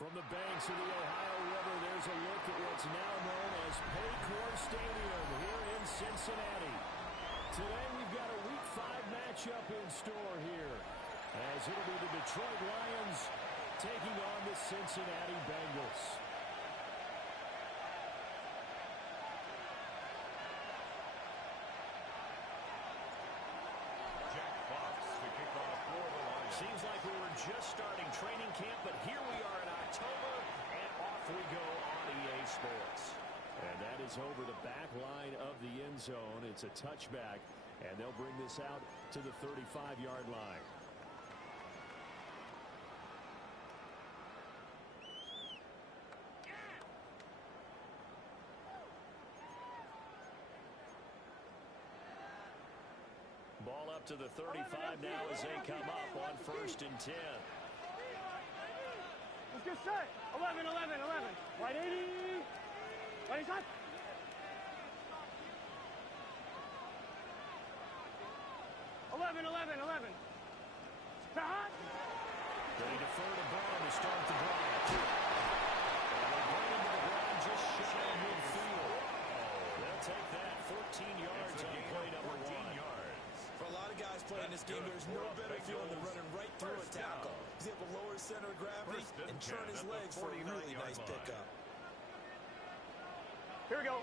From the banks of the Ohio River, there's a look at what's now known as Paycor Stadium here in Cincinnati. Today we've got a Week 5 matchup in store here, as it'll be the Detroit Lions taking on the Cincinnati Bengals. Seems like we were just starting training camp, but here we are in October, and off we go on EA Sports. And that is over the back line of the end zone. It's a touchback, and they'll bring this out to the 35-yard line. Ball up to the 35 now as they come up on 1st and 10. Let's get set. 11, 11, 11. Right 80. Right side. Eleven, 11, 11. Stop. They defer to Brown to start the drive. And they bring him to the ground just shy of midfield. They'll take that 14 yards on play number 1. For a lot of guys playing this game, there's no better feeling than running right through a tackle. He's able to lower his center of gravity and turn his legs for a really nice pickup. Here we go.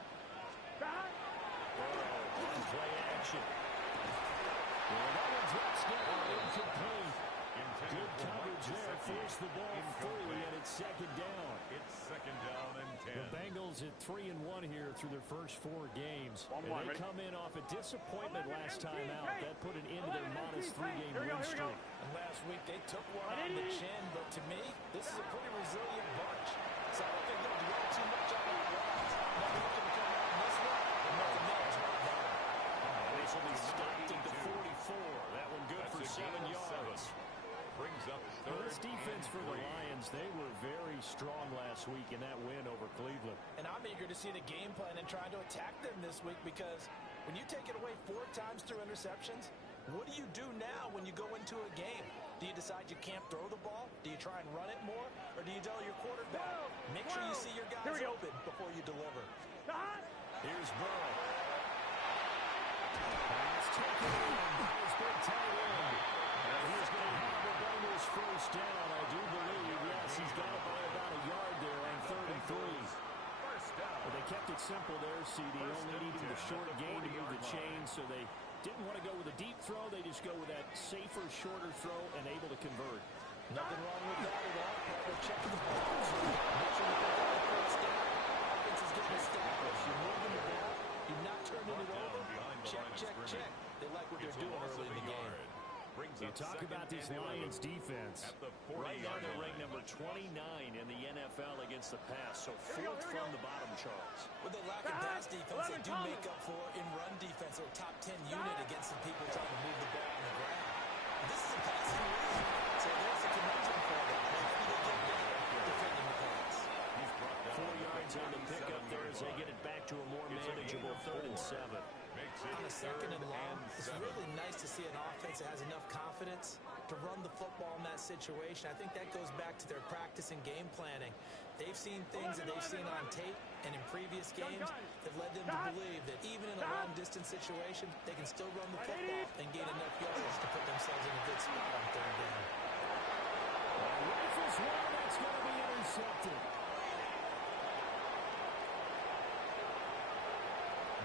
Burrow on play action. Well, that one drops down incomplete. Good coverage there. Force the ball free, and it's 2nd down. It's 2nd down and 10. The Bengals at 3-1 here through their first 4 games. And they come in off a disappointment last time out. That put an end to their modest 3-game win streak. And last week they took one on the chin, but to me, this is a pretty resilient bunch. So I don't think they'll dwell too much on that loss. Nothing looking to come out in this one, and nothing else right now. This will be stopped at the 44. That one good for 7 yards. Brings up well, this defense for the Lions, they were very strong last week in that win over Cleveland. And I'm eager to see the game plan and trying to attack them this week, because when you take it away 4 times through interceptions, what do you do now when you go into a game? Do you decide you can't throw the ball? Do you try and run it more? Or do you tell your quarterback, make sure you see your guys open before you deliver? Here's Burrow. Pass taken in by his big tight end. And he's going to have the Bengals first down, I do believe. Yes, he's got it by about a yard there on 3rd and 3. But they kept it simple there, CD. Only needing the short gain to move the chains, so they didn't want to go with a deep throw. They just go with that safer, shorter throw and able to convert. Nothing wrong with that at all. They're checking the balls. Make sure you pick up the first down. Offense is getting established. You're moving the ball. You're not turning it over. Check, check, check. They like what they're doing early in the game. You talk about this Lions defense. Right now they're ranked number 29 in the NFL against the pass, so 4th from the bottom, Charles. With the lack of pass defense, they do make up for in run defense. They're a top 10 unit against the people trying to move the ball on the ground. This is a passing league, so there's a conundrum for them. Maybe they get better defending the pass. 4 yards on the pickup there as they get it back to a more manageable 3rd and 7. On a 2nd and long, it's really nice to see an offense that has enough confidence to run the football in that situation. I think that goes back to their practice and game planning. They've seen things that they've seen on tape and in previous games that led them to believe that even in a long-distance situation, they can still run the football and gain enough yards to put themselves in a good spot on 3rd down. Rifles one, that's going to be intercepted.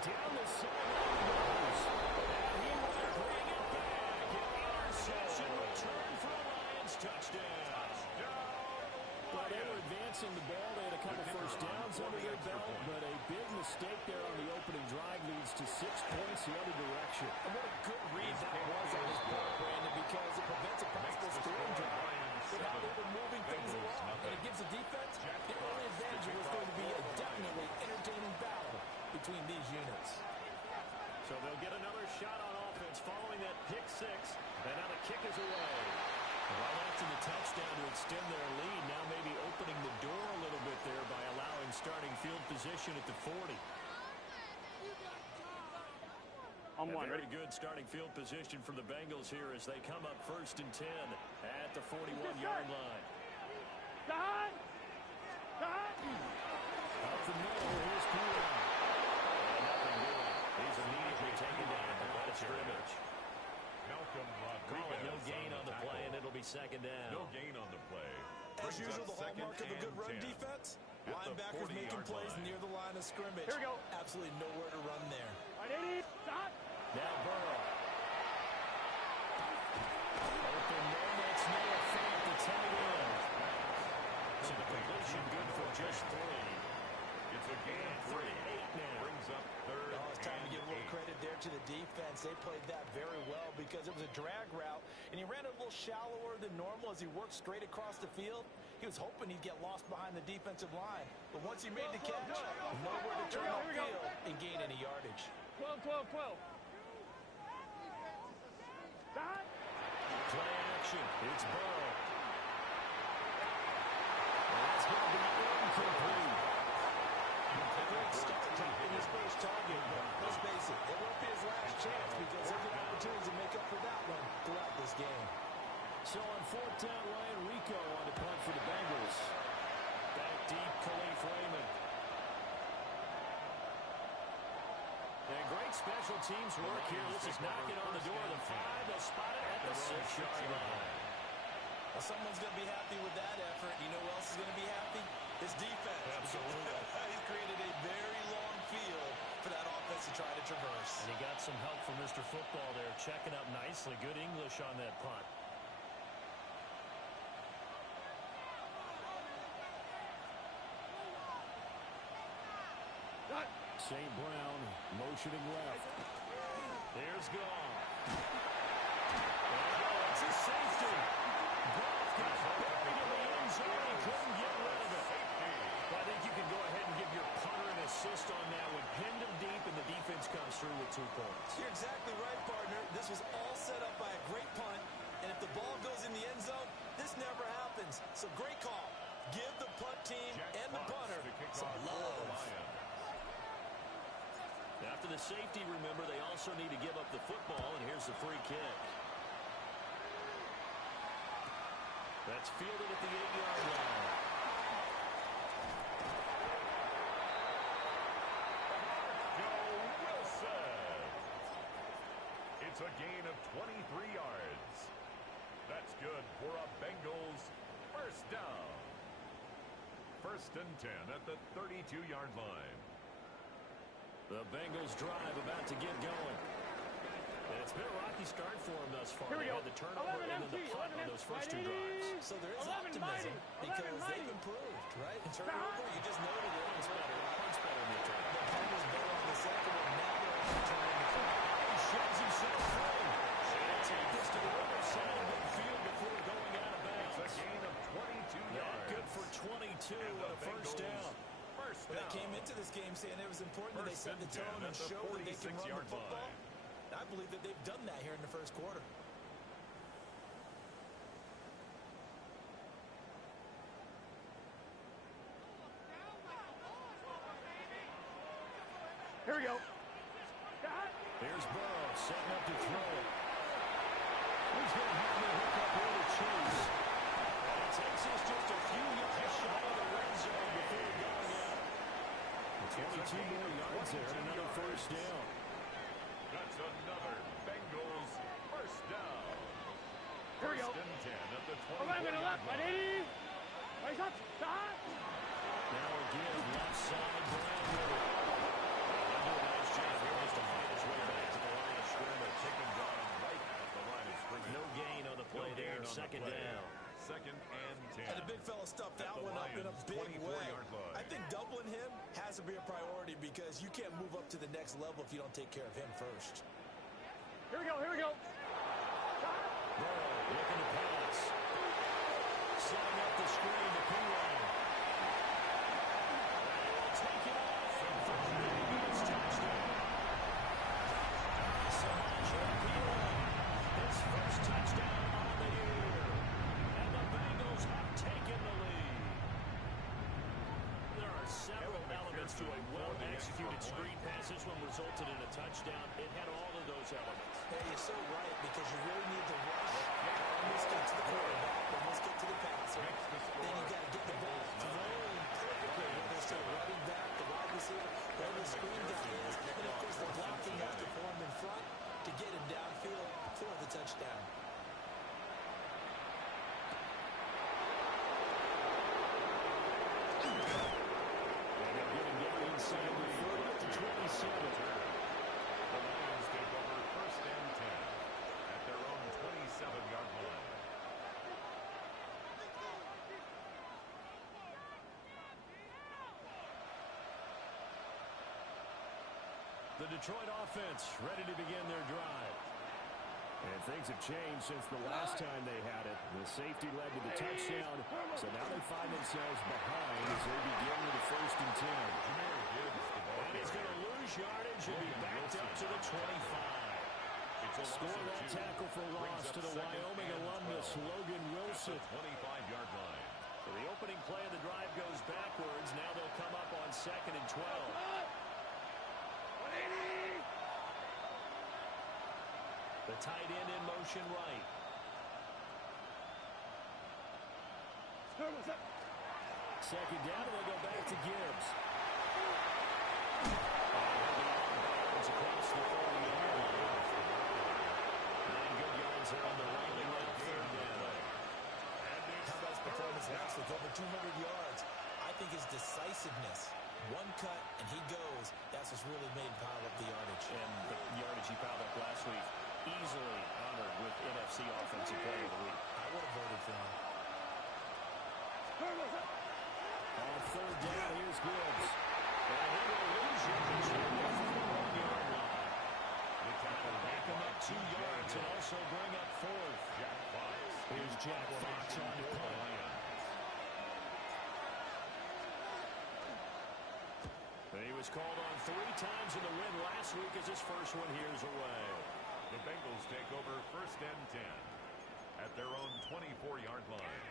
Down the sideline goes. And he will bring it back. An interception return for a Lions touchdown. Well, they were advancing the ball. They had a couple first downs under their belt, but a big mistake there on the opening drive leads to 6 points the other direction. And what a good read that was on his part, Brandon, because it prevents a possible scoring drive. With how they were moving things along, and it gives the defense the early advantage of what's going to be a definitely entertaining battle between these units. So they'll get another shot on offense following that pick 6, and now the kick is away. Right after the touchdown to extend their lead, now maybe opening the door a little bit there by allowing starting field position at the 40. Very good starting field position for the Bengals here as they come up 1st and 10 at the 41-yard line. Nothing doing. He's immediately taken down at the line of scrimmage. Malcolm Call it Rodriguez no gain on the play, and tackle. it'll be second down. No gain on the play. As Brings usual, up the hallmark of a good run 2nd and 10. defense, At the linebackers making 40-yard plays line. near the line of scrimmage. Here we go. Absolutely nowhere to run there. Right 80. Stop. Now Burrow. Open man, that's no effect. The tight end. So the completion good for just 3. It's a gain of 3. Brings up 3rd Oh, it's time to and give a little 8. credit there to the defense. They played that very well because it was a drag route, and he ran it a little shallower than normal as he worked straight across the field. He was hoping he'd get lost behind the defensive line. But once he made the catch, nowhere to turn upfield and gain any yardage. 12, 12, 12. Stop. Play action. It's Burrow. And that's going to be incomplete. A great start in his first target, but let's face it, it won't be his last chance because he'll get opportunities to make up for that one throughout this game. So on 4th down, Ryan Rico on the punt for the Bengals. Back deep, Khalif Raymond. And great special teams work here. This is knocking on the door of the 5. They'll spot it at the 6-yard line. Well, someone's going to be happy with that effort. You know who else is going to be happy? His defense. Absolutely. He's created a very long field for that offense to try to traverse. And he got some help from Mr. Football there, checking up nicely. Good English on that punt. St. Brown motioning left. There's Goff. It's a safety. Goff got buried in the end zone. He couldn't get rid of it. Well, I think you can go ahead and give your punter an assist on that one. Pinned him deep, and the defense comes through with 2 points. You're exactly right, partner. This was all set up by a great punt, and if the ball goes in the end zone, this never happens. So great call. Give the punt team and the punter some love. After the safety, remember, they also need to give up the football, and here's the free kick. That's fielded at the 8-yard line. It's a gain of 23 yards. That's good for a Bengals first down. 1st and 10 at the 32-yard line. The Bengals drive about to get going. And it's been a rocky start for them thus far. They had the turnover and then the punt on those first 2 drives. So there is optimism because they've improved, right? Turnover, you just noted it. Punt's better. Punt's better than the turnover. The punt was better on the second one. Now they're returning the football. He shoves himself free. And take this to the other side of midfield before going out of bounds. It's a gain of 22 yards. Good for 22 and a first down. Well, they came into this game saying it was important that they set the tone and show that they can run the football. I believe that they've done that here in the first quarter. Here we go. Here's Burrow setting up to throw it. He's going to have the hook up here to Chase. And it takes us just a few yards shy of the red zone before going out. 22 more yards there and another first down. That's another Bengals first down. Here we go. 1st and 10 at the 11, 24-yard 11. line. Ready? Raise up. Stop. Now again, left side, Brown with it. They'll do a nice job here just to fight his way back to the line of scrimmage. Taken down right at the line of scrimmage. No gain on the play No gain there. on the Second play. down. 2nd and 10. And the big fella stuffed At that the one up in a Lions' big way. 24-yard line. I think doubling him has to be a priority because you can't move up to the next level if you don't take care of him first. Here we go. Here we go. Burrow looking to pass. Setting up the screen to P-Line. Take it off for the Bengals touchdown. Samaje P-Line, his first touchdown on the year. And the Bengals have taken the lead. There are several elements to a well-executed screen pass. This one resulted in a touchdown. It had all of those elements. Hey, you're so right because you really need to rush, almost get to the quarterback, almost get to the passer. Then you got to get the ball thrown perfectly, whether it's to the running back, the wide receiver, Detroit offense ready to begin their drive. And things have changed since the last time they had it. The safety led to the touchdown, so now they find themselves behind as they begin with a 1st and 10. And he's going to lose yardage and be backed up to the 25. Score that tackle for loss to the Wyoming alumnus, Logan Wilson. 25-yard line. So the opening play of the drive goes backwards. Now they'll come up on 2nd and 12. The tight end in motion right. Second down, and they go back to Gibbs. Across the 40-yard line. 9 good yards there on the railing right third down. How about his performance last week? Over 200 yards. I think his decisiveness. One cut, and he goes. That's what's really made him pile up the yardage. And the yardage he piled up last week, easily honored with NFC Offensive Player of the Week. I would have voted for him. On 3rd down, here's Gibbs. And he will lose yardage from the 41-yard line. Back him up 2 yards and also bring up 4th. Here's Jack Fox on the punt. He was called on 3 times in the win last week as his first one here's away. The Bengals take over 1st and 10 at their own 24-yard line.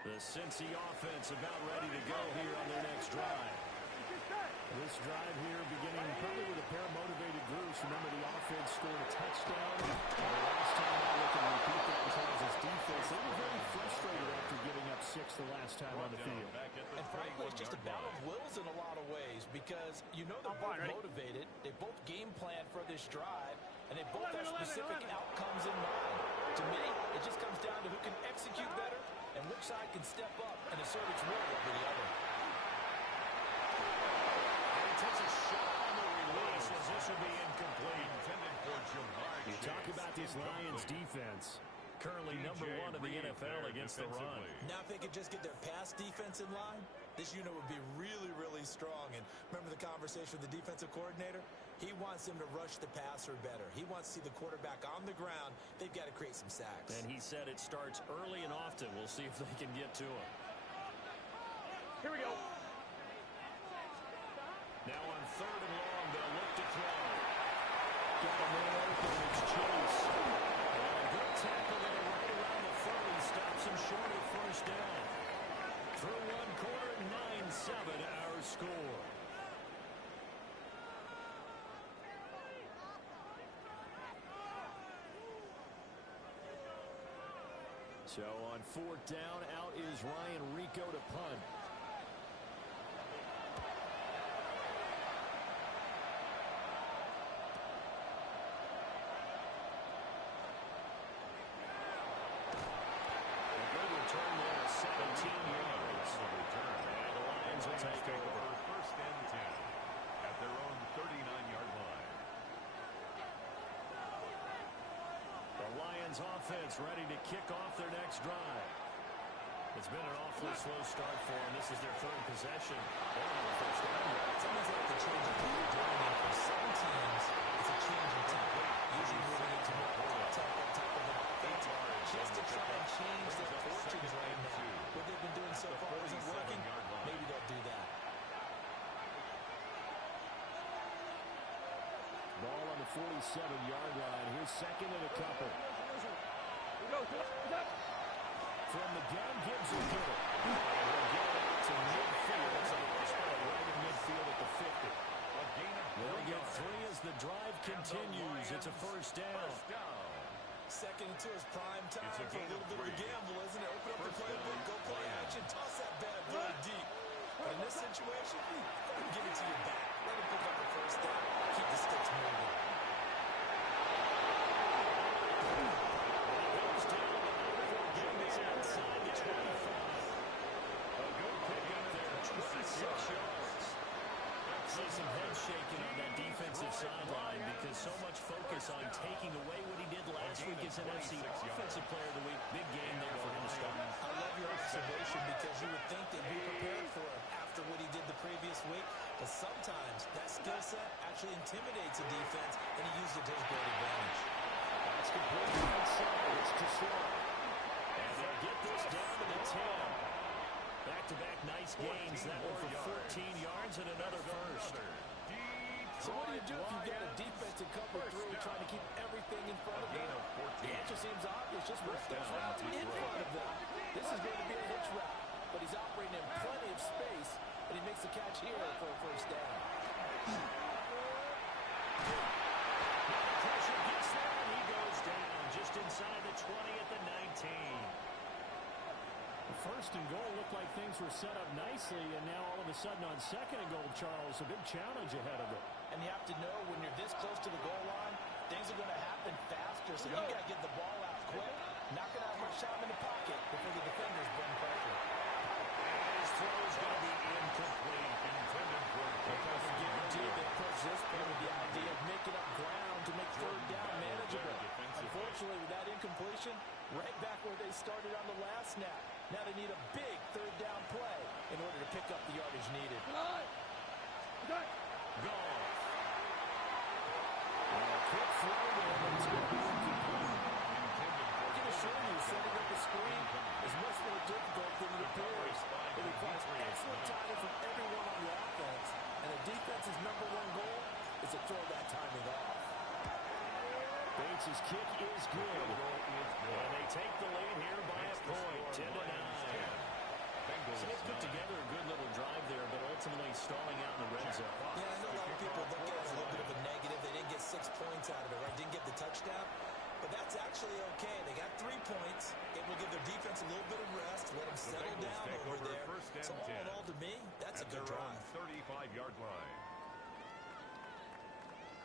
The Cincy offense about ready to go here on their next drive. This drive here beginning probably with a pair of motivated groups. Remember, the offense scored a touchdown. And the last time I looked and repeat that in terms of defense, they were very frustrated after giving up 6 the last time on the field. And frankly, it's just a battle of wills in a lot of ways because you know they're both motivated. They both game plan for this drive, and they both have specific outcomes in mind. To me, it just comes down to who can execute better and which side can step up and assert its will over the other. Takes a shot on the release as this will be incomplete. You talk about this Lions defense. Currently number 1 in the NFL against the run. Now if they could just get their pass defense in line, this unit would be really, really strong. And remember the conversation with the defensive coordinator? He wants them to rush the passer better. He wants to see the quarterback on the ground. They've got to create some sacks. And he said it starts early and often. We'll see if they can get to him. Here we go. Now on 3rd and long, they'll look to throw. Got a man open, it's Chase. And a good tackle there right around the 30. Stops him short of 1st down. Through 1 quarter, 9-7 our score. So on 4th down, out is Ryan Rico to punt. Offense ready to kick off their next drive. It's been an awfully slow start for them. This is their 3rd possession. They don't have a first down yet. It's almost like the change of what they're doing. And for some teams, it's a change in tempo. Usually moving into more tempo type of an offense. Just to try and change their fortunes right now. What they've been doing so far isn't working. Maybe they'll do that. Ball on the 47-yard line. Here's 2nd and a couple. From the gun, Gibbs will get it. And he'll get it out to midfield. That's a nice play right in midfield at the 50. They'll get 3 as the drive continues. It's a 1st down. 2nd and 2 is prime time for a little bit of a gamble, isn't it? Open up the playbook, go play action, toss that bad boy deep. But in this situation, give it to your back. Let him pick up the 1st down. Keep the sticks moving. See some head shaking on that defensive sideline because so much focus on taking away what he did last week as NFC Offensive Player of the Week. Big game there for him to start. I love your observation because you would think they'd be prepared for him after what he did the previous week. But sometimes that skill set actually intimidates a defense, and he used it to his great advantage. That's completely inside. It's to slow. And they'll get this down to the 10. Back-to-back nice gains. That one for 14 yards and another first. So what do you do if you've got a defense in cover 3 trying to keep everything in front of them? The answer seems obvious. Just work those routes in front of them. This is going to be a hitch route, but he's operating in plenty of space, and he makes the catch here for a first down. Pressure gets there, and he goes down just inside the 20 at the 19. First and goal looked like things were set up nicely, and now all of a sudden on second and goal, Charles, a big challenge ahead of them. And you have to know when you're this close to the goal line, things are going to happen faster, so you got to get the ball out quick, not going to have much time in the pocket before the defenders bring pressure. His throw is going to be incomplete. Intended for Because I guarantee they approach this point with the idea of making up ground to make third down manageable. Unfortunately, with that incompletion, right back where they started on the last snap. Now they need a big third down play in order to pick up the yardage needed. Gone. Quick throw there, but it's going to be incomplete. I can assure you, setting up a screen is much more difficult than it appears. It requires excellent timing from everyone on the offense, and the defense's number one goal is to throw that timing off. Bates' kick is good. And they take the lead here by a point, 10-9. So they put together a good little drive there, but ultimately stalling out in the red zone. Yeah, I know a lot of people look at it as a little bit of a negative. They didn't get 6 points out of it, right? Didn't get the touchdown. But that's actually okay. They got 3 points. It will give their defense a little bit of rest, let them settle down over there. So all in all, to me, that's a good drive. 35-yard line.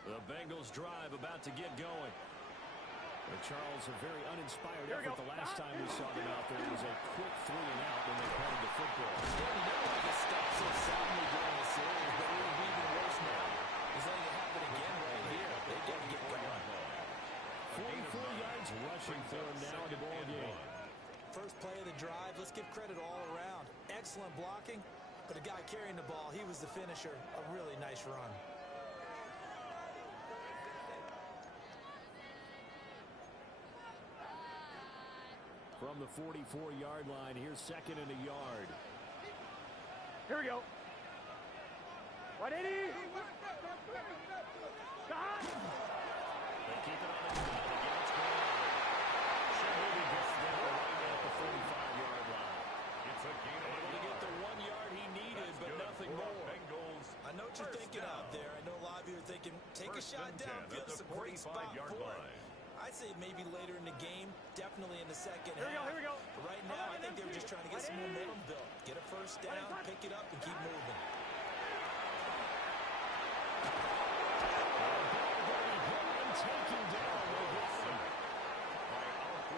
The Bengals drive about to get going. But Charles, a very uninspired effort the last time we saw them out there. It was a quick 3 and out when they punted the football. Yeah, you never like to stop so soundly during the series, but it would be even worse now. He's letting it happen again right here. They got to get going. 44 yards rushing for him now in the ball game. First play of the drive, let's give credit all around. Excellent blocking, but the guy carrying the ball, he was the finisher. A really nice run. From the 44-yard line, here's second and a yard. Here we go. 180. Got. They keep it on the ground against Brown. Should be good there right at the 45-yard line. It's a gain of Able to get the 1 yard he needed, but nothing more. Bengals. I know what you're thinking out there. I know a lot of you are thinking, take a shot downfield. It's a great spot for it. I'd say maybe later in the game, definitely in the second half. Here we go. But right now, I think they were just trying to get some momentum built. Get a first down, pick it up, and keep moving. Taken down with him.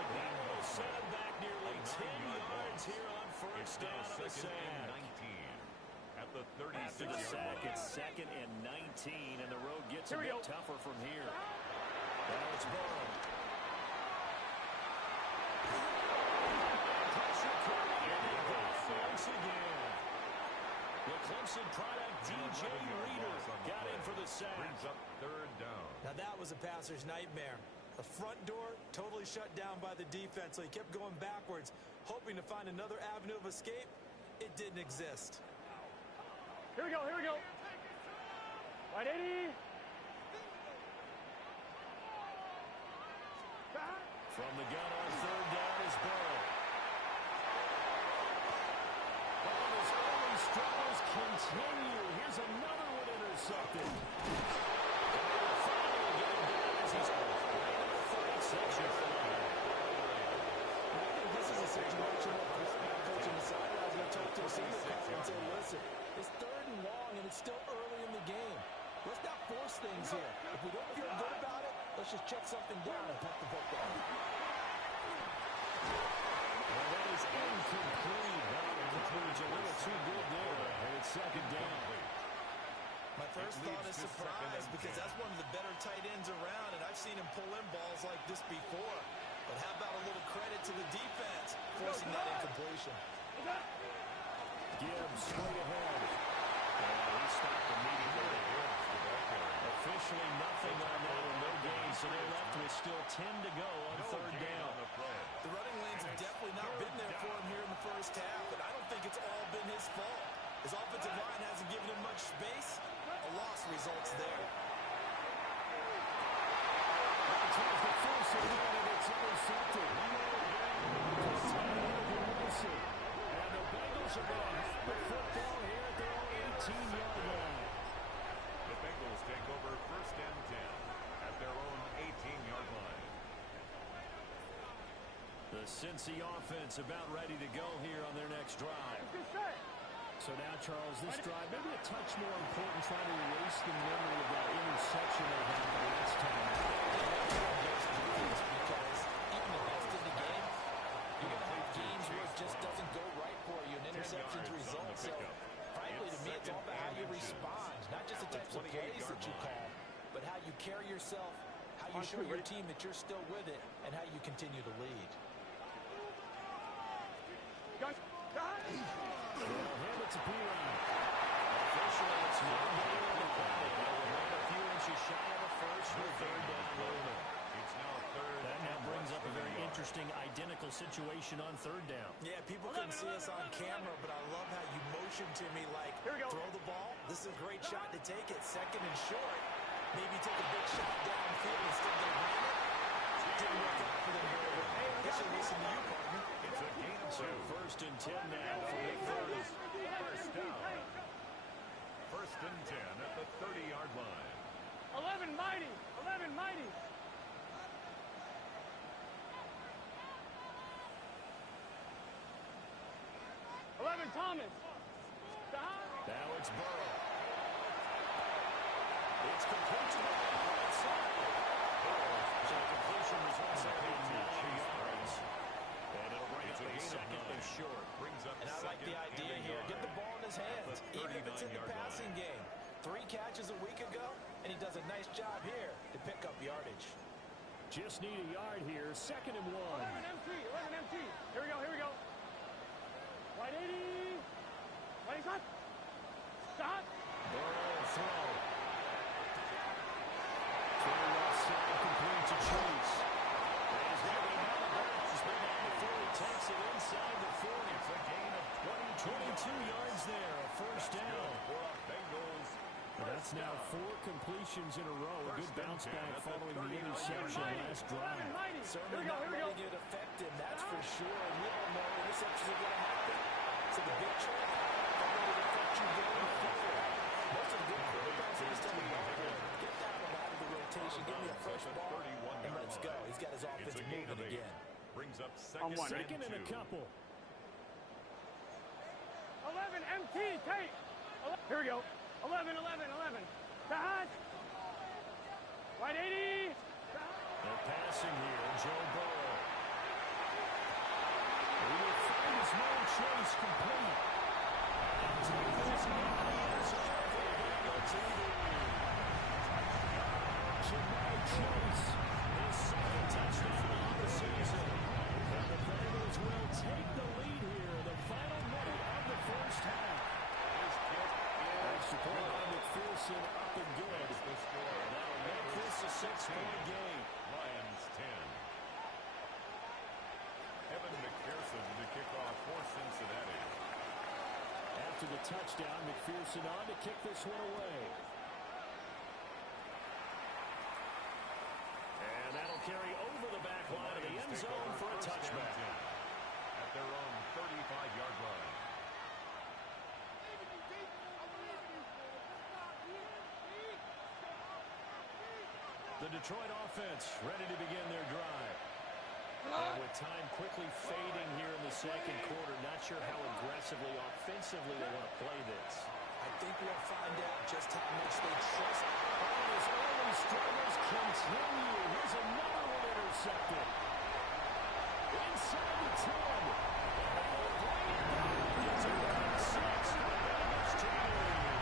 Bengals set him back nearly 10 yards here on first down of the sack. 19 at the 36 After the sack, it's second and 19, and the road gets a bit tougher from here. Now it's Burrow. Pressure coming, and they go once again. The Clemson product, DJ Reader, got in for the sack. Brings up third down. Now that was a passer's nightmare. The front door totally shut down by the defense, so he kept going backwards, hoping to find another avenue of escape. It didn't exist. Here we go. 180. From the gun on third down is Burrow. And his early struggles continue. Here's another one intercepted. Finally getting down as he's right in the 36 yard line. I think this is a situation where the quarterback coach on the sidelines going to talk to the senior coach and say, listen, it's third and long and it's still early in the game. Let's not force things here. If we don't feel good about it, let's just check something down and put the football. And that is incomplete. Coverage a little too good there. And it's second down. My first thought is surprise because that's one of the better tight ends around, and I've seen him pull in balls like this before. But how about a little credit to the defense forcing that incompletion? Gibbs straight ahead. He stopped immediately. Officially nothing on that one, no gain, so they're left with still 10 to go on third down. The running lanes have definitely not been there for him here in the first half, but I don't think it's all been his fault. His offensive line hasn't given him much space. A loss results there. It's intercepted. And the Bengals are going to have the football here at their own 18-yard line. The Bengals take over first and 10 at their own 18-yard line. The Cincy offense about ready to go here on their next drive. So now, Charles, this drive maybe a touch more important, trying to erase the memory of that interception they had the last time. Because even the best in the game, you're going to have games where it just doesn't go right for you, and interceptions result. So, frankly, to me, it's all about how you respond, not just the types of plays that you call, but how you carry yourself, how you show your team that you're still with it, and how you continue to lead. It's a P-Run. Officially, it's no gain on the play. A few inches shy of a first with third down movement. It's now third. That now brings up a very interesting identical situation on third down. Yeah, people couldn't see us on camera, but I love how you motion to me like, throw the ball. This is a great shot to take it. Second and short. Maybe take a big shot downfield. Instead they ran it. Didn't work out for them very well. They should listen to you, partner. It's a gain of 2. So first and 10 now for the Bengals. First down. First and 10 at the 30-yard line. 11 mighty. 11 mighty. Thomas. Now it's Burrow. It's complete to the right side. So completion results in 9 yards. And it'll bring up a second and short. Brings up and I like the idea here. Get the ball in his hands, even if it's in the passing game. 3 catches a week ago, and he does a nice job here to pick up yardage. Just need a yard here. Second and 1. 11 MT. 11 MT. Here we go. Here we go. Wide 80. Wide shot. Shot. Burrow throw. Very well set. Complete to Chase. He's going to be on the bounce. But now before he takes it inside the 40. It's a gain of 22 yards there. A first down. For a Bengals. That's now 4 completions in a row. A good bounce back following the interception last drive. Certainly not letting it affect him, that's for sure. And we all know interceptions are going to happen. So the big trick, don't let it affect you going forward. Most of the good quarterbacks are still in the ball. Get down and out of the rotation. Give me a fresh ball, and let's go. He's got his offense moving again. Brings up second and a couple. 11 MT. Tate. Here we go. 11, 11, 11. Sahad. Right 80. They're passing here. Joe Burrow. He will find his man Chase complete. Jamar Chase, his second touchdown of the season. And the Bengals will take the lead here in the final minute of the first half. Extra point by McPherson up and good. That'll make this a 6-point game. Lions 10. Evan McPherson to kick off for Cincinnati. After the touchdown, McPherson on to kick this one away. And that'll carry over the back line of the end zone for a touchback. At their own 35-yard line. The Detroit offense ready to begin their drive. And with time quickly fading here in the second quarter, not sure how aggressively, offensively they want to play this. I think we'll find out just how much they trust. And his early struggles continue. Here's another one intercepted. Inside the 10. And they will bring it back. It's a 6. The Bengals to the lead.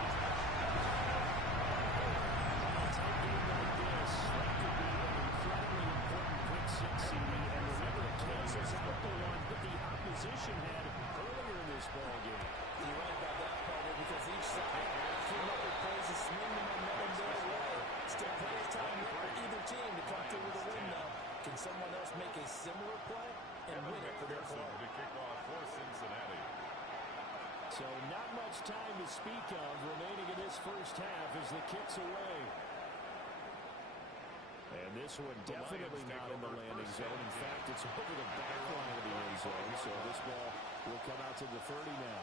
the one that the opposition had earlier in this ball game. You're right about that, partner, because each side came up with plays to swing the momentum their way. Still plenty of time left for either team to come through with a win, though. Can someone else make a similar play and win it for their club? To kick off for Cincinnati. So not much time to speak of remaining in this first half as the kick's away. And this one definitely not in the landing zone. In fact, it's over the back line of the end zone. So this ball will come out to the 30 now.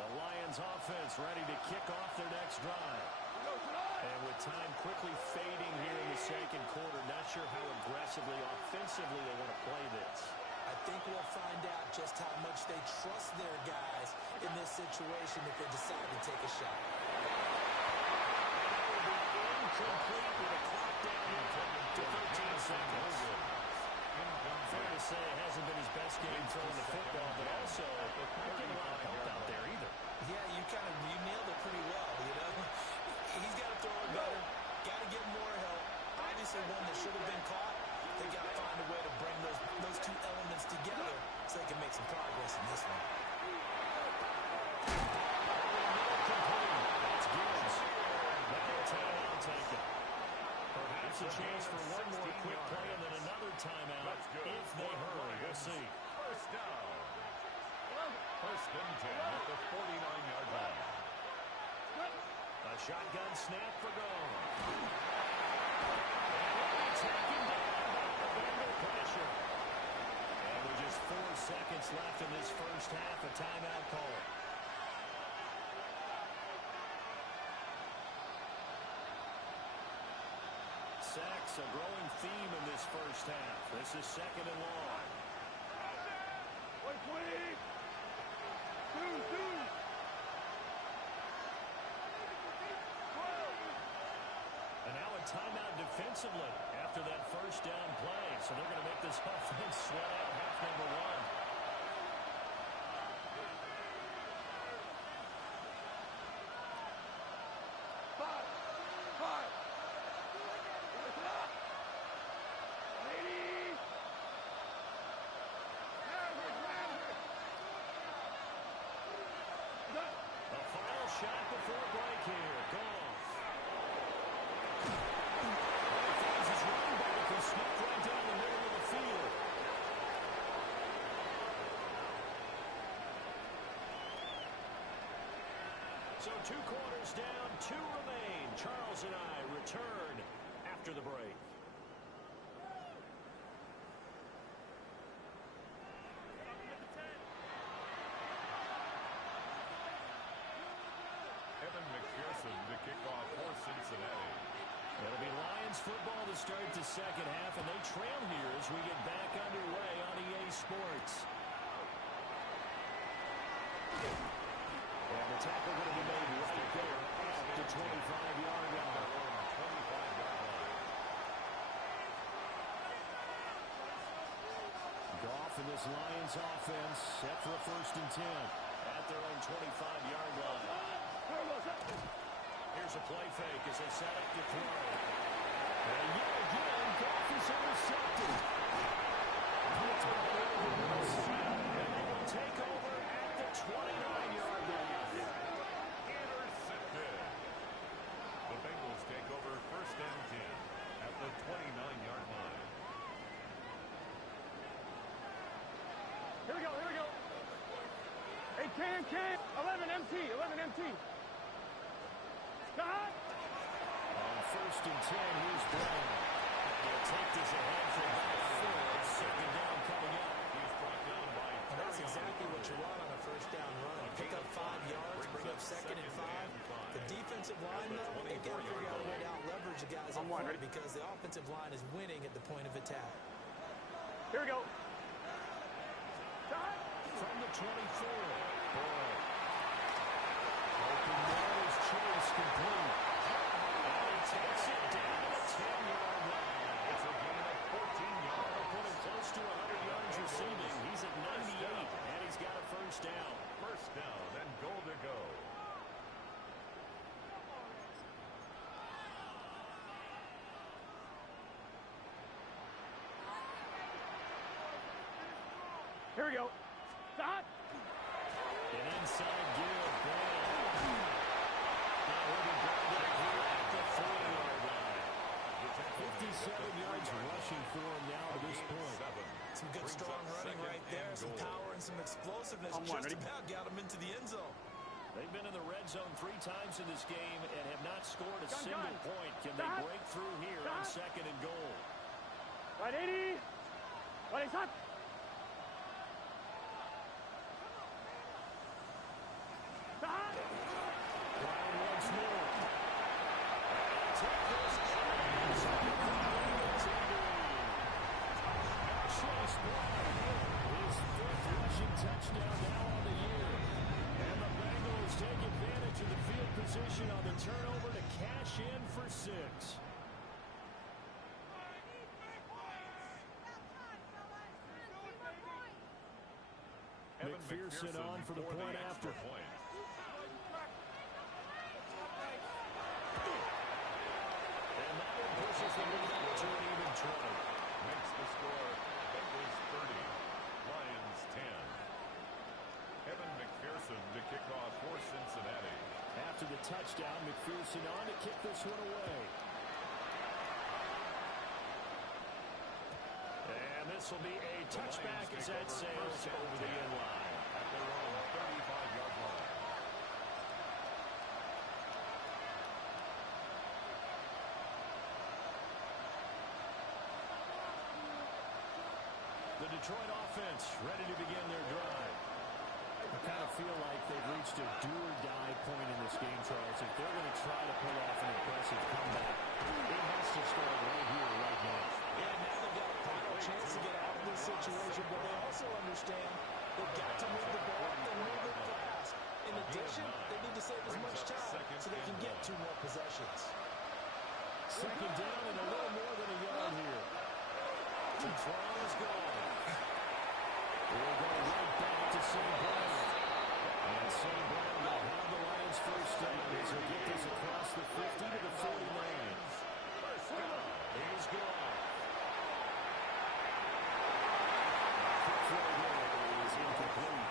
The Lions offense ready to kick off their next drive. And with time quickly fading here in the second quarter, not sure how aggressively, offensively they want to play this. I think we'll find out just how much they trust their guys in this situation if they decide to take a shot. Incomplete with a clock down to 13 seconds. Fair to say it hasn't been his best game throwing the football, but also not getting a lot of help out there either. Yeah, you nailed it pretty well, you know. He's got to throw it better. Got to get more help. Obviously one that should have been caught. They got to find a way to bring those two elements together so they can make some progress in this one. That's Gibbs. Now a timeout taken. Perhaps a chance for one more quick play and then another timeout if they hurry. We'll see. First down. First and 10 at the 49-yard line. A shotgun snap for goal. Taken down by the Bengal pressure. And with just 4 seconds left in this first half, a timeout call. Sacks, a growing theme in this first half. This is second and long. And now a timeout defensively after that first down play. So they're going to make this offense sweat out half number one. A final shot before break here. Goff. Finds his running back who snuck right down the middle of the field. So 2 quarters down, 2 remain. Charles and I return after the break. To kick off for Cincinnati. It'll be Lions football to start the second half, and they trail here as we get back underway on EA Sports. And the tackle going to be made right there at the 25-yard line. Goff and this Lions offense set for a 1st and 10 at their own 25-yard line. Here's a play fake as they set up to throw. And yet again, Goff is intercepted. And they will take over at the 29-yard line. Intercepted. The Bengals take over 1st and 10 at the 29-yard line. Here we go, here we go. Hey, can. 11 MT, 11 MT. Stop. On 1st and 10, here's Brown. He'll take this ahead for about 4. Second down coming up. He's brought down by And that's exactly what you want on a first down run. Pick up 5 yards, bring up 2nd and 5. The defensive line, though, they've got to figure out a way to out-leverage the guys up front because the offensive line is winning at the point of attack. Here we go. From the 24. Boy. Open nose chase complete. And he takes it down to the 10-yard line. It's a gain of 14 yards. That'll put him close to 100 yards receiving. He's at 98, and he's got a first down. First down and goal to go. Here we go. Stop. An inside give. Now he'll be brought back here at the 40-yard line. 57 yards rushing for him now to this point. Some good strong running right there. Some power and some explosiveness. Just about got him into the end zone. They've been in the red zone 3 times in this game and have not scored a single point. Can they break through here on 2nd and goal? Right, 80. Ready, stop. Stop. Brown once more. Chase Brown, his 5th rushing touchdown now on the year. And the Bengals take advantage of the field position on the turnover to cash in for 6. McPherson on for the point after. And that one pushes the lead out to an even 20. Makes the score Bengals 30, Lions 10. Evan McPherson to kick off for Cincinnati. After the touchdown, McPherson on to kick this one away. And this will be a touchback as that sails over the end line. At their own 35-yard line. The Detroit offense ready to begin their drive. I kind of feel like they've reached a do-or-die point in this game, Charles. If they're going to try to pull off an impressive comeback, it has to start right here, right now. Yeah, now they've got a final chance to get out of this situation, but they also understand they've got to move the ball and move it fast. In addition, they need to save as much time so they can get 2 more possessions. 2nd down and a little more than a yard here. Detroit is gone. We're going right back to St. Brown. And St. Brown will have the Lions first down as he'll get this across the 50 to the 49. He's gone. Kick throw there is incomplete.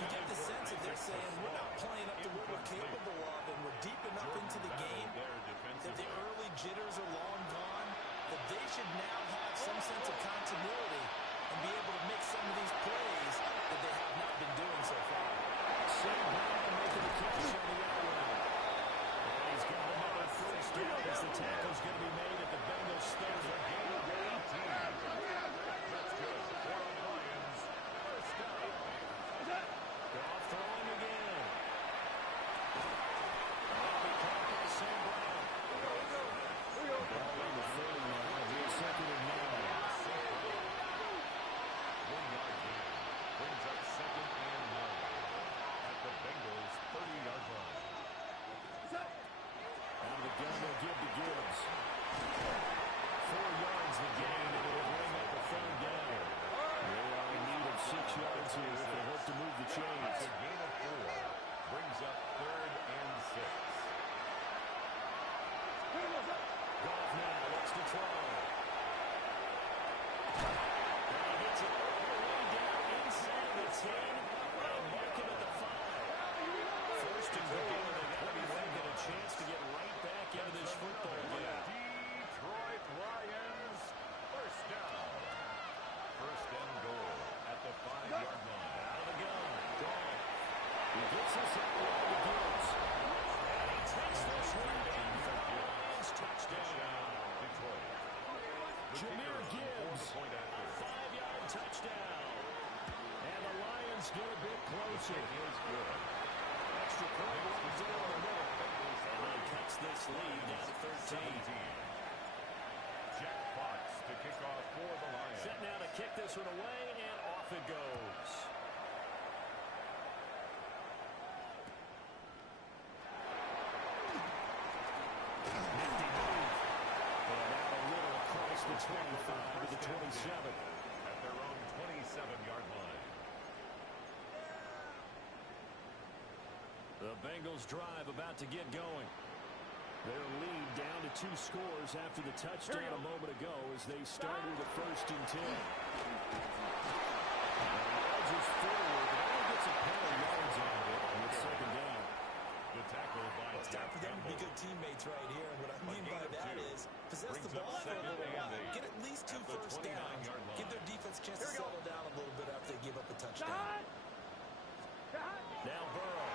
You get the sense that they're saying we're not playing up to what we're capable of, and we're deep enough into the game that the early jitters are long gone, that they should now have some sense of continuity and be able to make some of these plays that they have not been doing so far. St. Brown making the catch on the outrun. And he's got another first down as the tackle's going to be made at the Bengals 30. That's good for the Lions. First down. Goff throwing again. That'll be caught by St. Brown. Ball on the 30 now. Here's 2nd and 9. 1-yard gain brings up 2nd and 9 at the Bengals 30-yard line. Out of the gun, they'll give to Gibbs. 4 yards the gain, and it'll bring up a 3rd down. They are in need of 6 yards here if they hope to move the chains. That's a gain of 4. Brings up 3rd and 6. Goff now looks to throw. And he gets it all the way down inside the 10 and mark him at the 5. First and goal, they've got to be making a chance to get right back into this football game. Detroit Lions, first down. First and goal at the 5-yard line. Out of the gun. Goff. He gets this out wide to Gibbs. And he takes this one down for the Lions. Touchdown. Detroit. Jahmyr Gibbs, a 5-yard touchdown. And the Lions get a bit closer. Is good. Extra point right down the middle. And he cuts this lead down to 13. Jack Fox to kick off for the Lions. Set now to kick this one away, and off it goes. Nifty move. And out a little across the 25 to the 27. At their own 27-yard line. The Bengals drive about to get going. Their lead down to 2 scores after the touchdown a moment ago as they start with a 1st and 10. goes forward, but only gets a pair of yards out of it, and it's second down. The tackle by Well, it's time for them to be good teammates right here. And what I mean by that is possess the ball for a little while. Get at least 2 first downs. Give their defense a chance to settle down a little bit after they give up a touchdown. Now Burrow.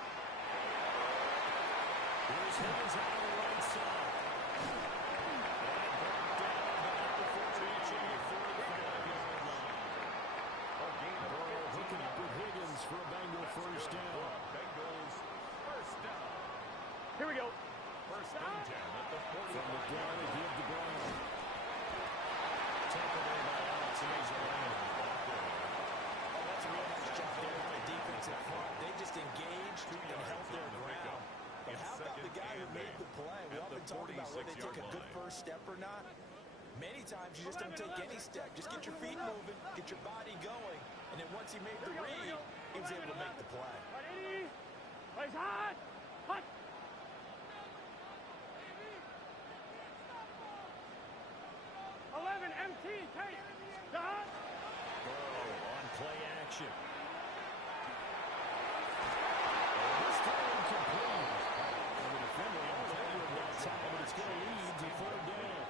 Here's Higgins out on the right side. And brought down about the 40, reaching the 45-yard line. Burrow hooking up with Higgins for a Bengal first down. Bengals first down. Here we go. First and 10 at the 45. From the down to give the Brown. Tackle there by Alex, and he's around. That's a real nice job there on the defensive front. They just engaged and held their ground. But how about the guy who made the play? We often talk about whether they take a good first step or not. Many times you just don't take any step. Just get your feet moving, get your body going. And then once he made the read, he was able to make the play. Plays hot. Hot. 11 MT tape. Dot. Burrow on play action. This throw incomplete. And the defender on over that time, but it's going to lead to third down.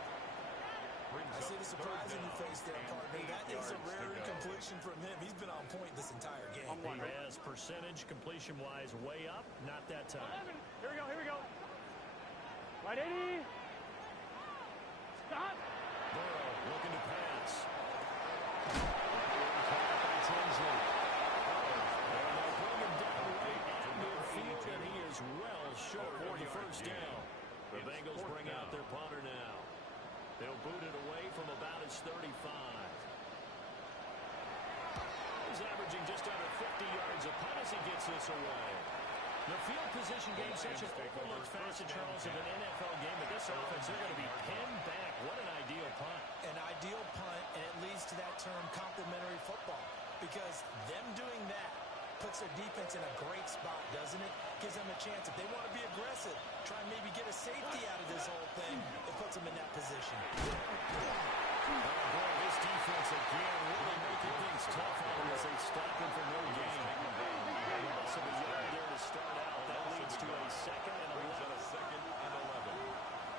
I see the surprise in your face there, partner. That is a rare incompletion from him. He's been on point this entire game. He has percentage completion-wise way up. Not that time. 11. Here we go. Right 80. Stop. Burrow looking to pass. Caught by Tinsley. And they'll bring him down right at midfield, and he is well short of the first down. The Bengals bring out their punter now. They'll boot it away from about his 35. He's averaging just under 50 yards a punt as he gets this away. The field position game, such an overlooked facet, Charles, of an NFL game, but this offense, they're going to be pinned back. What an ideal punt. An ideal punt, and it leads to that term complementary football. Because them doing that puts their defense in a great spot, doesn't it? Gives them a chance. If they want to be aggressive, try and maybe get a safety out of this whole thing, it puts them in that position. Oh, boy, this defense again really making things tough on him as they stop him for no gain. Loss of a yard there to start out. That leads to a second and 11. A second and 11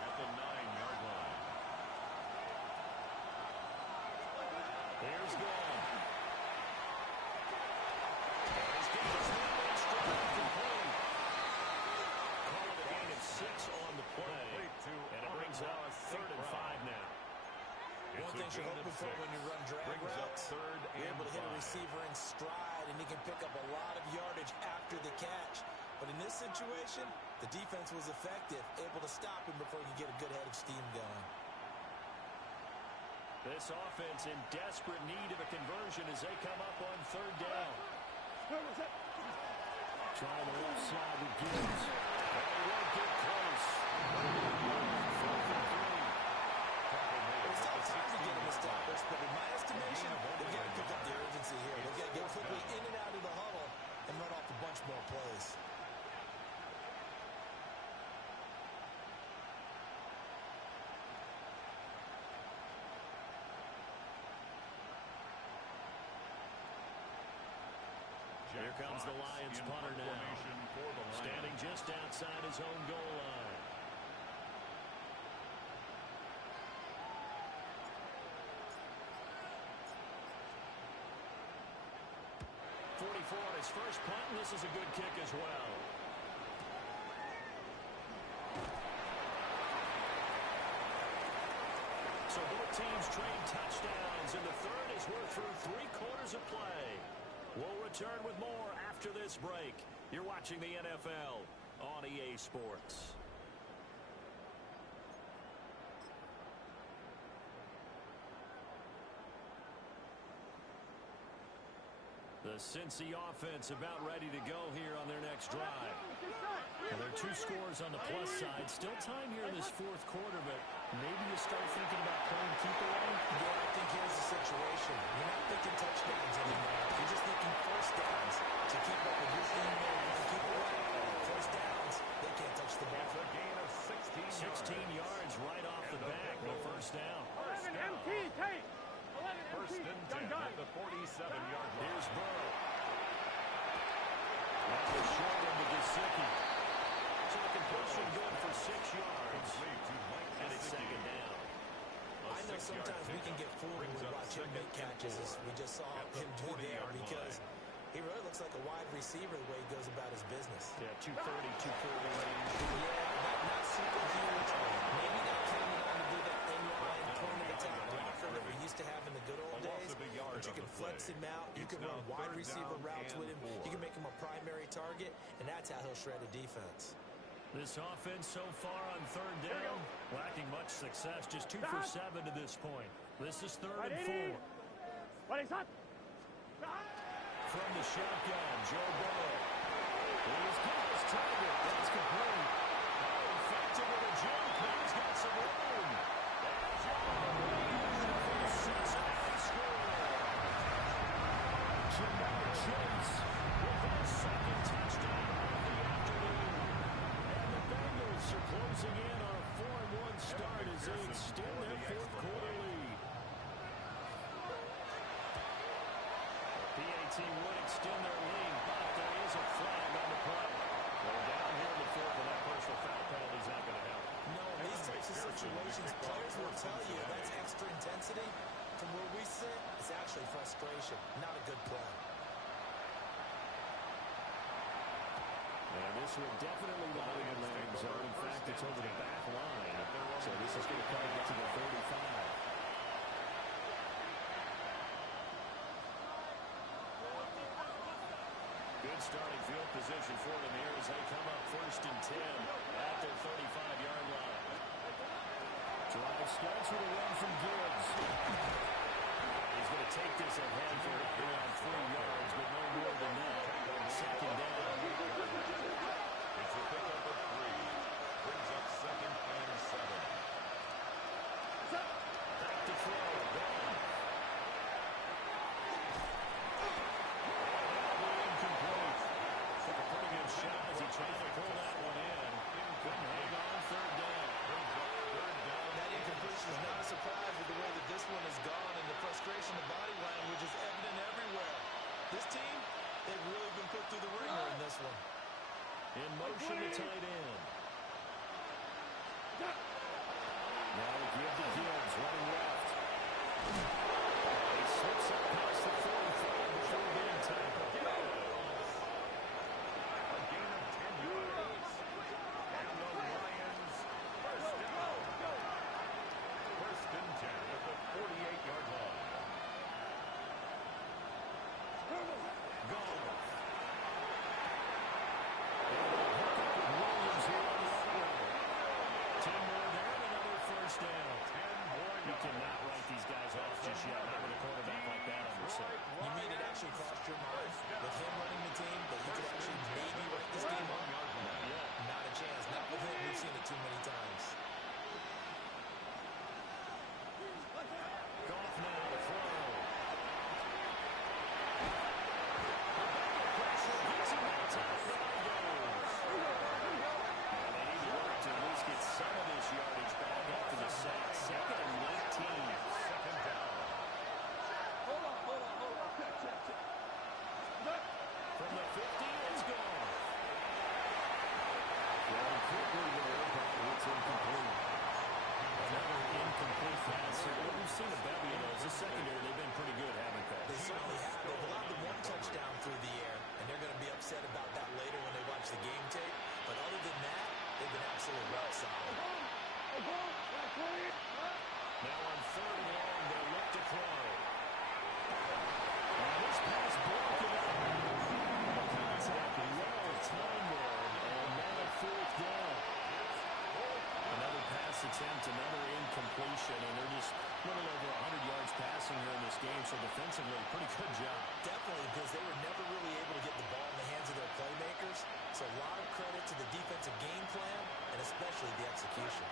at the 9-yard line. Here's Glenn. He's got his man straight complete. Call it a gain of 6 on the play. And it brings up 3rd and 5 now. One thing you're hoping for when you run drag routes, you're able to hit a receiver in stride, and he can pick up a lot of yardage after the catch. But in this situation, the defense was effective, able to stop him before he could get a good head of steam going. This offense in desperate need of a conversion as they come up on 3rd down. Trying the left side with Gibbs. They won't get close. 4th and 3. It's not time to get him established, but in my estimation, they've got to pick up the urgency here. They've got to get quickly in and out of the huddle and run off a bunch more plays. Here comes the Lions punter now. Standing just outside his own goal line. On his first punt, and this is a good kick as well. So both teams trade touchdowns, and the third is worth through 3 quarters of play. We'll return with more after this break. You're watching the NFL on EA Sports. The Cincy offense about ready to go here on their next drive. Well, there are 2 scores on the plus side. Still time here in this 4th quarter, but maybe you start thinking about playing keep away. Yeah, I think here's the situation. You're not thinking touchdowns anymore. You're just thinking first downs to keep up with your team and keep away. First downs, they can't touch the ball. It's a gain of 16 yards right off the back, but first down. 11 MT tape. 11 First MT. and 10 at the 47-yard line. Here's Burrow. That was short into Gesicki. So the completion good for 6 yards. And it's second down. I know sometimes we can get fooled when we watch him make catches, as we just saw him do there, because he really looks like a wide receiver the way he goes about his business. Yeah, 230, 240 range. Yeah, not super huge. Maybe not counting on to be that in-line point of attack blocker that we used to have in the good old days. But you can flex him out. You can run wide receiver routes with him. You can make him a primary target, and that's how he'll shred a defense. This offense so far on third down, lacking much success, just 2 for 7 to this point. This is third and 4. From the shotgun, Joe Burrow. He's got his target. That's complete. Oh, effective with a jump. He's got some room. Cincinnati score. Jamar Chase with his second touchdown of the afternoon. And the Bengals are closing in on a 4-1 start as they extend their fourth quarter lead. PAT would extend their lead, but there is a flag on the play. They're down here in the fourth, and that personal foul penalty is not going to help. No, in these types of situations, players will tell you that's extra intensity. From where we sit, it's actually frustration, not a good play. And this will definitely not be a landing zone. In fact, it's over the back line. So this is going to come to the 35. Good starting field position for them here as they come up 1st and 10 at their 35-yard line. Drive starts with a run from Gibbs. He's going to take this ahead for around 3 yards, but no more than that. Second down. It's a pickup of 3. Brings up 2nd and 7. Back to throw. Incomplete. Took a pretty good shot as he tried to pull that one in. Couldn't hang on. Third down. That incompletion is not a surprise with the way that this one has gone, and the frustration, the body language is evident everywhere. This team, they've really been put through the ringer in this one. In motion to tight end. Now they give to Gibbs, running left. He slips up past the 45 before being tackled. A gain of 10 yards. And the Lions, first down. 1st and 10 at the 48-yard line. Goff. Williams here on the outright. 10 more there and another first down. 10 more You yards. cannot write these guys off just yet. Not with a quarterback like that under center. You mean it actually crossed your mind with him running the team that you could actually maybe write this game off? Not a chance. Not with him. We've seen it too many times. Goff now to throw. Pressure gets him that time. Down he goes. And they need to work to at least get some of this yardage back after the sack. 2nd and 19. Second down. From the 50, it's gone. Going quickly there, but it's incomplete. Another incomplete pass. We've seen a bevy of those. The secondary, they've been pretty good, haven't they? They certainly have. They've allowed them one touchdown through the air, and they're going to be upset about that later when they watch the game tape. But other than that, they've been absolutely rock solid. Now on 3rd and long, they look to throw. And this pass broken up. Contact well timed there, and now 4th down. Another pass attempt, another incompletion, and they're just a little over 100 yards passing here in this game, so defensively, pretty good job. Definitely, because they were never really able to get the ball in the hands of their playmakers. So a lot of credit to the defensive game plan, and especially the execution.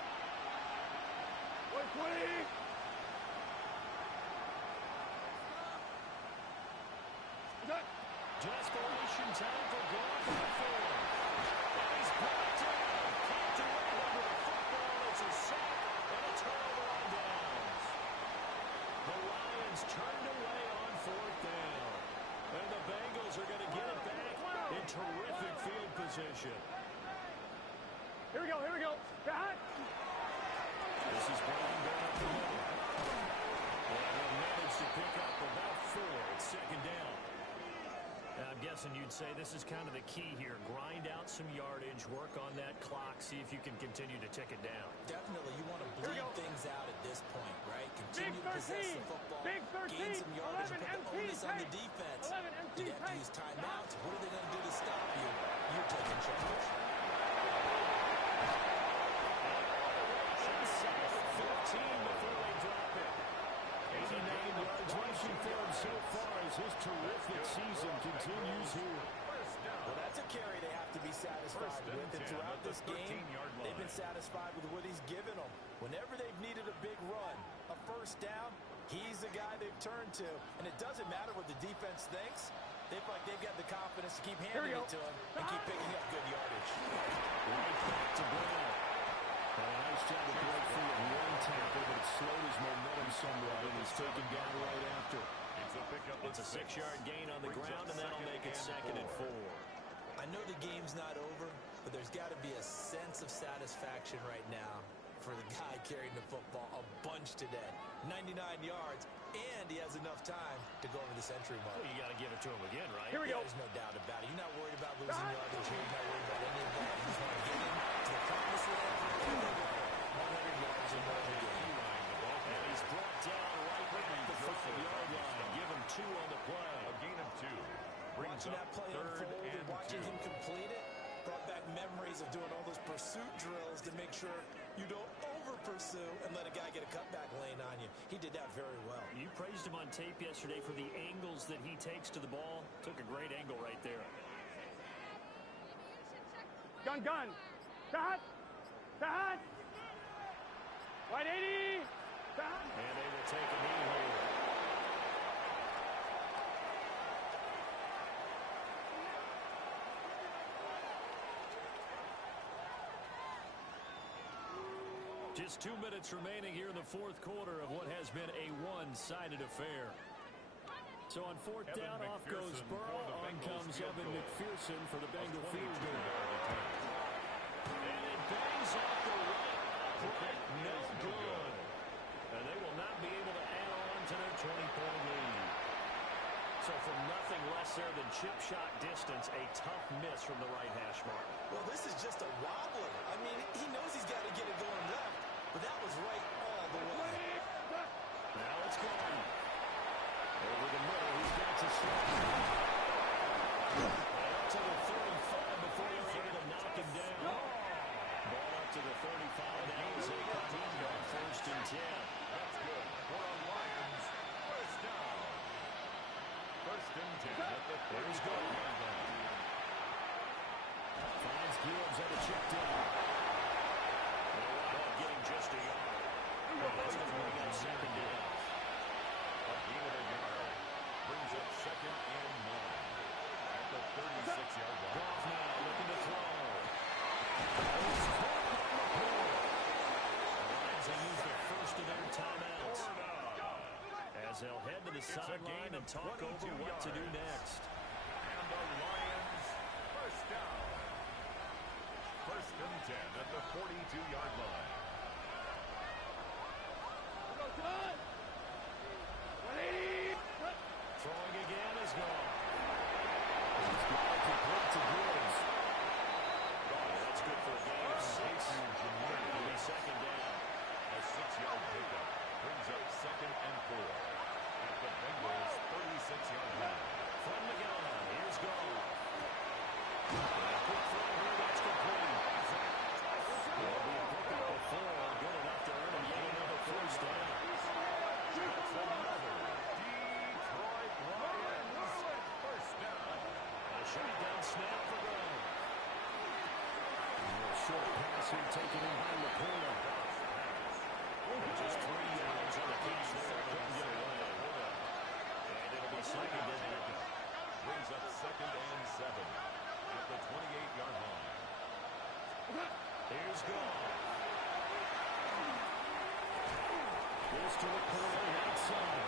Desperation time for Goff on the 4. And he's brought down. Can't do anything with the football. It's a sack and a turnover on downs. The Lions turned away on 4th down. And the Bengals are going to get it back in terrific position. Here we go, here we go. Hot. This is Brown going up the middle. And he'll manage to pick up about 4. It's second down. Now, I'm guessing you'd say this is kind of the key here. Grind out some yardage, work on that clock, see if you can continue to tick it down. Definitely, you want to bleed things out at this point, right? Continue to possess the football, gain some yardage, and put the onus on the defense. You have to use timeouts. What are they going to do to stop you? You're taking charge. Inside the 15 before they drop it. 89 yards rushing for him so far as his terrific season continues here. Well, that's a carry they have to be satisfied with. And throughout this game, they've been satisfied with what he's given them. Whenever they've needed a big run, a first down, he's the guy they've turned to. And it doesn't matter what the defense thinks. They feel like they've got the confidence to keep handing it to him and keep picking up good yardage. Right back to Brown. And a nice job to break free of one tackle, but it slowed his momentum somewhat, and he's taken down right after. It's a 6-yard gain on the ground, and that'll make it second and 4. I know the game's not over, but there's got to be a sense of satisfaction right now for the guy carrying the football a bunch today. 99 yards, and he has enough time to go over the century mark. Well, you got to give it to him again, right? Here we go. There's no doubt about it. You're not worried about losing yardage here. You're not worried about any of that. You just want to get in to the promised land. 100 yards or more a game. And he's brought down right at the 5-yard line. Give him 2 on the play. A gain of 2. Watching that play unfold and watching him complete it brought back memories of doing all those pursuit drills to make sure you don't over-pursue and let a guy get a cutback lane on you. He did that very well. You praised him on tape yesterday for the angles that he takes to the ball. Took a great angle right there. Gun. Hot. Hot. White 80. Hot. And they will take a knee here. Just 2 minutes remaining here in the fourth quarter of what has been a one-sided affair. So on fourth down, off goes Burrow. On comes Evan McPherson for the Bengal field goal. And it bangs off the right upright. No good. And they will not be able to add on to their 20-point lead. So from nothing less there than chip shot distance, a tough miss from the right hash mark. Well, this is just a wobbler. I mean, he knows he's got to get it going left, but that was right all the way. Now it's gone. Over the middle, he's got to slide. Up to the 35 before they're able to knock him down. Ball up to the 35 now as they come in on 1st and 10. That's good for a Lions first down. 1st and 10 at the 30-yard line. Finds Gibbs at a check down. They wind up getting just a yard. That's going to bring up second down. A gain of a yard brings up 2nd and 9 at the 36-yard line. Goff now looking to throw. They use the first of their timeouts as they'll head to the sideline and talk over what to do next. And the Lions first down. 1st and 10 at the 42-yard line. Throwing again is gone. He's got to complete to Gibbs. That's good for a gain of 6. It'll be second down. A 6-yard pickup brings up 2nd and 4 at the Bengals 36-yard line. From the gun, here's Goff. Quick throw here, that's complete. There'll be a pickup of 4, good enough to earn him yet another first down. Shotgun snap for Brown. Short pass here taken in by the corner. Just 3 yards on the catch there. Couldn't get away. And it'll be second down. Brings up 2nd and 7 at the 28-yard line. Here's Goff. Goes to the corner outside.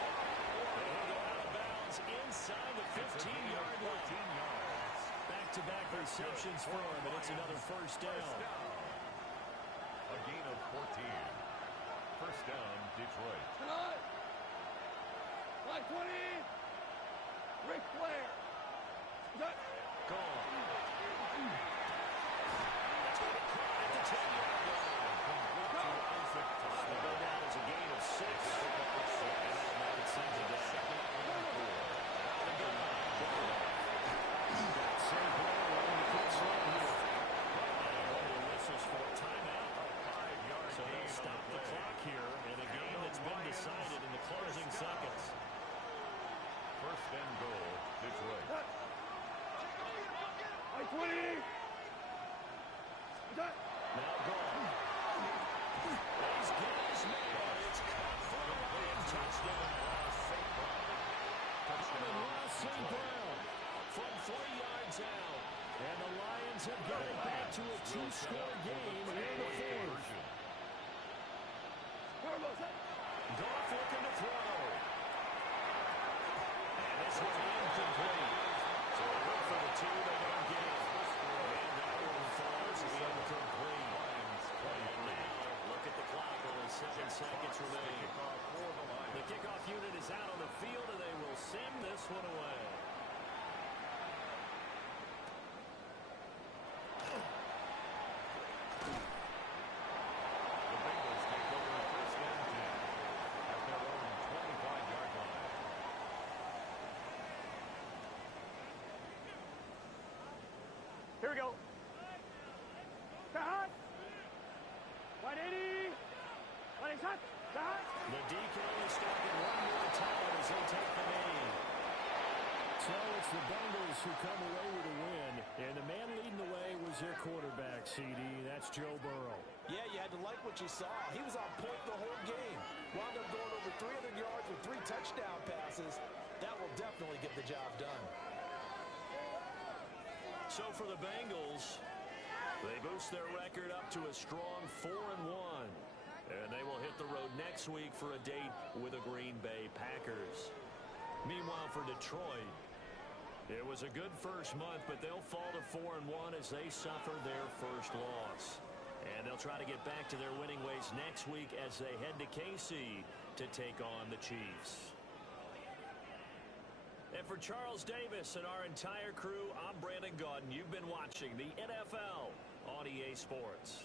And he'll go out of bounds inside the 15-yard line. 14 yards. Back to back-to-back receptions for him, and it's another first down. A gain of 14. First down, Detroit. Tonight. Line 20. Ric Flair. Gone. That's going to be caught at the 10-yard line. They'll go down as a gain of 6. And that might send it down. Same play along the quick slant here. And whistles for a timeout. So they'll stop the clock here in a game that's been decided in the closing seconds. First and goal, Detroit. Line 20. Now gone. He's got his man. It's caught for a Lion touchdown. Ross St. Brown from 40 yards out. And the Lions have got it back to a 2-score game in the fourth. Goff looking to throw. And this one's incomplete. So a look for the 2, they don't get it. And that one falls incomplete. Look at the clock, only 7 seconds remain. The kickoff unit is out on the field, and they will send this one away. The Bengals take over first and 10 at their own 25-yard line. Here we go. Cut. 180. 180. Cut. The DK is stacking one more time as they take the knee. So it's the Bengals who come away with a win. And the man leading the way was their quarterback, CD. That's Joe Burrow. Yeah, you had to like what you saw. He was on point the whole game. Wound up going over 300 yards with 3 touchdown passes. That will definitely get the job done. So for the Bengals, they boost their record up to a strong 4-1. And they will hit the road next week for a date with the Green Bay Packers. Meanwhile, for Detroit, it was a good first month, but they'll fall to 4-1 as they suffer their first loss. And they'll try to get back to their winning ways next week as they head to KC to take on the Chiefs. And for Charles Davis and our entire crew, I'm Brandon Gaudin. You've been watching the NFL on EA Sports.